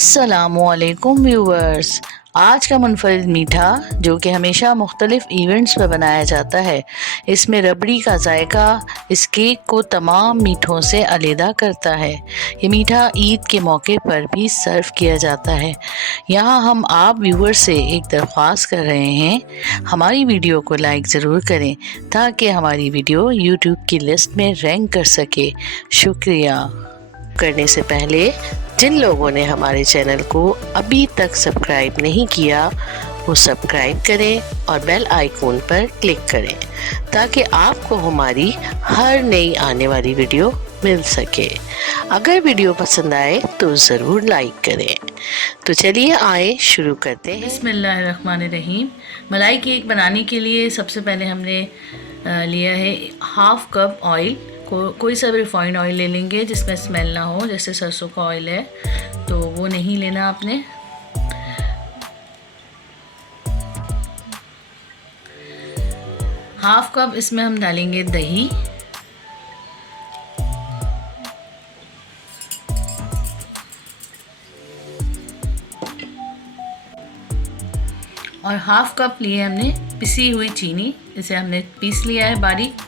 अस्सलामुअलैकुम व्यूवर्स। आज का मुनफरिद मीठा जो कि हमेशा मुख्तलिफ इवेंट्स पर बनाया जाता है, इसमें रबड़ी का जायका इस केक को तमाम मीठों से अलहदा करता है। ये मीठा ईद के मौके पर भी सर्व किया जाता है। यहाँ हम आप व्यूवर्स से एक दरख्वास्त कर रहे हैं, हमारी वीडियो को लाइक ज़रूर करें ताकि हमारी वीडियो यूट्यूब की लिस्ट में रैंक कर सके। शुक्रिया। करने से पहले जिन लोगों ने हमारे चैनल को अभी तक सब्सक्राइब नहीं किया वो सब्सक्राइब करें और बेल आइकॉन पर क्लिक करें ताकि आपको हमारी हर नई आने वाली वीडियो मिल सके। अगर वीडियो पसंद आए तो ज़रूर लाइक करें। तो चलिए आए शुरू करते हैं। बिस्मिल्लाहिर्रहमानिर्रहीम। मलाई केक बनाने के लिए सबसे पहले हमने लिया है हाफ़ कप ऑयल। कोई सा भी रिफाइंड ऑयल ले लेंगे जिसमें स्मेल ना हो, जैसे सरसों का ऑयल है तो वो नहीं लेना आपने। हाफ कप इसमें हम डालेंगे दही, और हाफ कप लिए हमने पिसी हुई चीनी, इसे हमने पीस लिया है बारीक।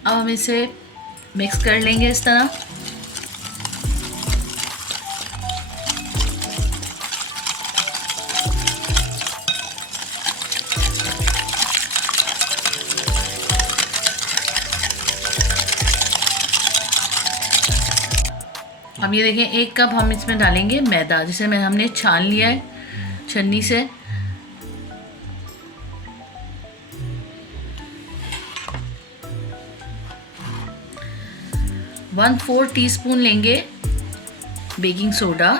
अब हम इसे मिक्स कर लेंगे इस तरह। अब ये देखें, एक कप हम इसमें डालेंगे मैदा, जिसे हमने छान लिया है छन्नी से। वन 4 टीस्पून लेंगे बेकिंग सोडा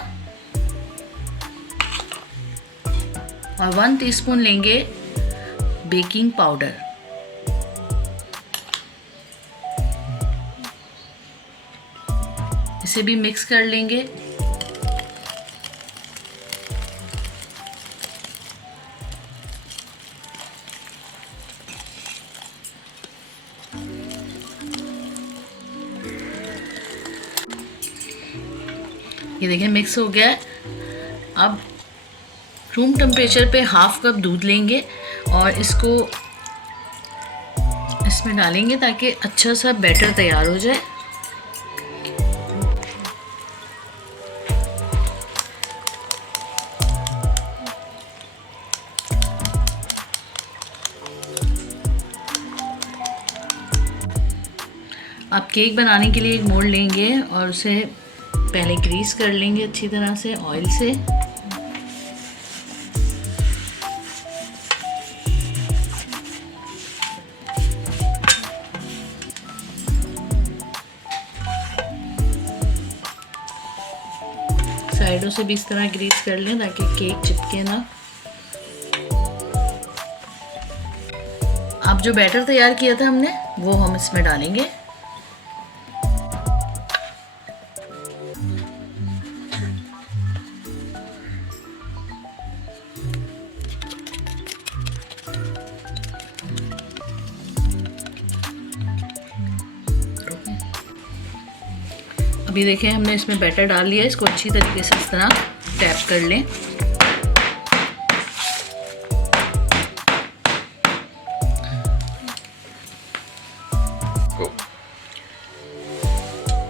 और 1 टीस्पून लेंगे बेकिंग पाउडर। इसे भी मिक्स कर लेंगे। ये देखें मिक्स हो गया है। अब रूम टेम्परेचर पे हाफ कप दूध लेंगे और इसको इसमें डालेंगे ताकि अच्छा सा बैटर तैयार हो जाए। अब केक बनाने के लिए एक मोल्ड लेंगे और उसे पहले ग्रीस कर लेंगे अच्छी तरह से ऑयल से। साइडों से भी इस तरह ग्रीस कर लें ताकि केक चिपके ना। अब जो बैटर तैयार किया था हमने वो हम इसमें डालेंगे। अभी देखें हमने इसमें बैटर डाल लिया, इसको अच्छी तरीके से इस तरह टैप कर लें।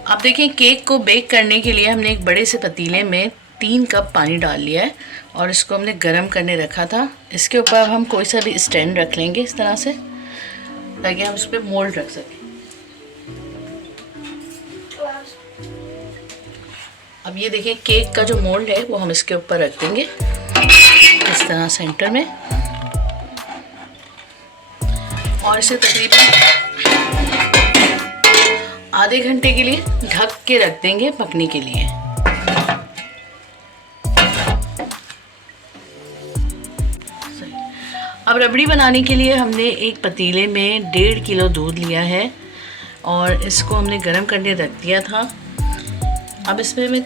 अब देखें केक को बेक करने के लिए हमने एक बड़े से पतीले में 3 कप पानी डाल लिया है और इसको हमने गर्म करने रखा था। इसके ऊपर हम कोई सा भी स्टैंड रख लेंगे इस तरह से ताकि हम इस पर मोल्ड रख सकें। अब ये देखें केक का जो मोल्ड है वो हम इसके ऊपर रख देंगे इस तरह सेंटर में और इसे तकरीबन आधे घंटे के लिए ढक के रख देंगे पकने के लिए। अब रबड़ी बनाने के लिए हमने एक पतीले में 1.5 किलो दूध लिया है और इसको हमने गर्म करने रख दिया था। अब इसमें मैं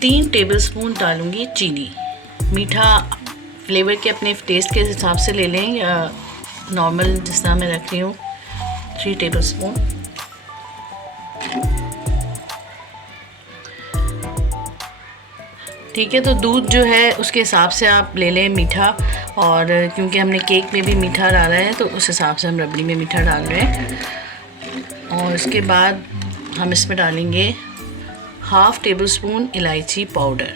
3 टेबलस्पून डालूँगी चीनी। मीठा फ्लेवर के अपने टेस्ट के हिसाब से ले लें या नॉर्मल जिस तरह मैं रख रही हूँ 3 टेबलस्पून। ठीक है, तो दूध जो है उसके हिसाब से आप ले लें मीठा, और क्योंकि हमने केक में भी मीठा डाला है तो उस हिसाब से हम रबड़ी में मीठा डाल रहे हैं। और इसके बाद हम इसमें डालेंगे 1/2 टेबलस्पून इलायची पाउडर।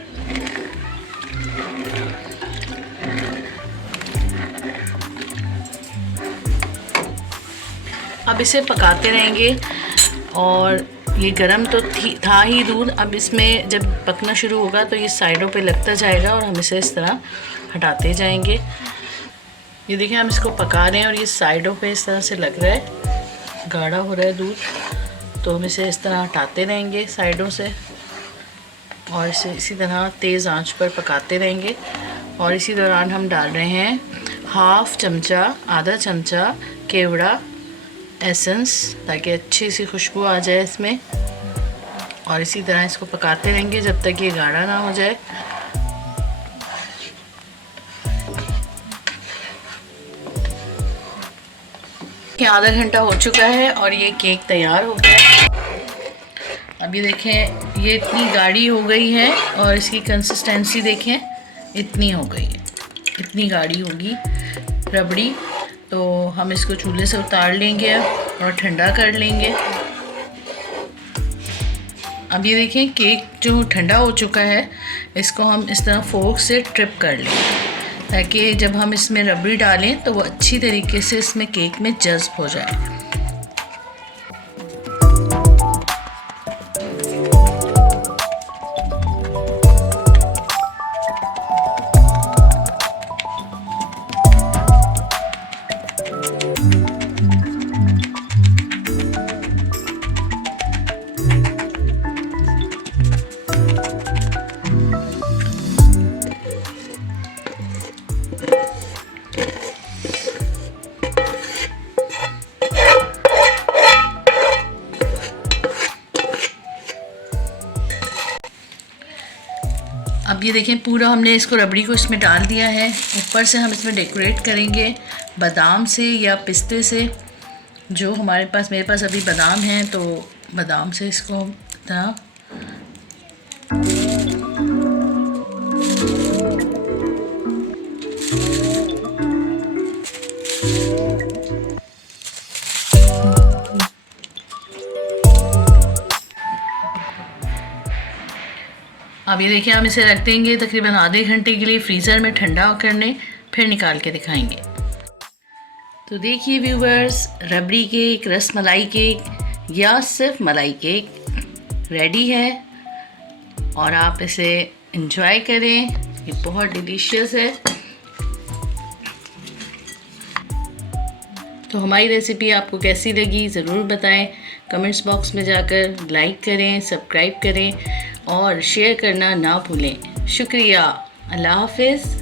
अब इसे पकाते रहेंगे, और ये गरम तो था ही दूध। अब इसमें जब पकना शुरू होगा तो ये साइडों पे लगता जाएगा और हम इसे इस तरह हटाते जाएंगे। ये देखिए हम इसको पका रहे हैं और ये साइडों पे इस तरह से लग रहा है, गाढ़ा हो रहा है दूध, तो हम इसे इस तरह हटाते रहेंगे साइडों से, और इसे इसी तरह तेज़ आंच पर पकाते रहेंगे। और इसी दौरान हम डाल रहे हैं आधा चमचा केवड़ा एसेंस, ताकि अच्छी सी खुशबू आ जाए इसमें। और इसी तरह इसको पकाते रहेंगे जब तक ये गाढ़ा ना हो जाए। आधा घंटा हो चुका है और ये केक तैयार हो गया। अब ये देखें, ये इतनी गाढ़ी हो गई है और इसकी कंसिस्टेंसी देखें, इतनी हो गई है, इतनी गाढ़ी होगी रबड़ी। तो हम इसको चूल्हे से उतार लेंगे और ठंडा कर लेंगे। अब ये देखें केक जो ठंडा हो चुका है, इसको हम इस तरह फोर्क से ट्रिप कर लेंगे, ताकि जब हम इसमें रबड़ी डालें तो वो अच्छी तरीके से इसमें केक में जज़्ब हो जाए। अब ये देखें पूरा हमने इसको रबड़ी को इसमें डाल दिया है। ऊपर से हम इसमें डेकोरेट करेंगे बादाम से या पिस्ते से, जो हमारे पास, मेरे पास अभी बादाम हैं तो बादाम से इसको तरह अब ये देखिए हम इसे रख देंगे तकरीबन आधे घंटे के लिए फ्रीज़र में ठंडा करने, फिर निकाल के दिखाएंगे। तो देखिए व्यूवर्स, रबड़ी केक, रस मलाई केक या सिर्फ मलाई केक रेडी है, और आप इसे एंजॉय करें। ये बहुत डिलीशियस है। तो हमारी रेसिपी आपको कैसी लगी ज़रूर बताएं, कमेंट्स बॉक्स में जाकर लाइक करें, सब्सक्राइब करें और शेयर करना ना भूलें। शुक्रिया। अल्लाह हाफ़िज़।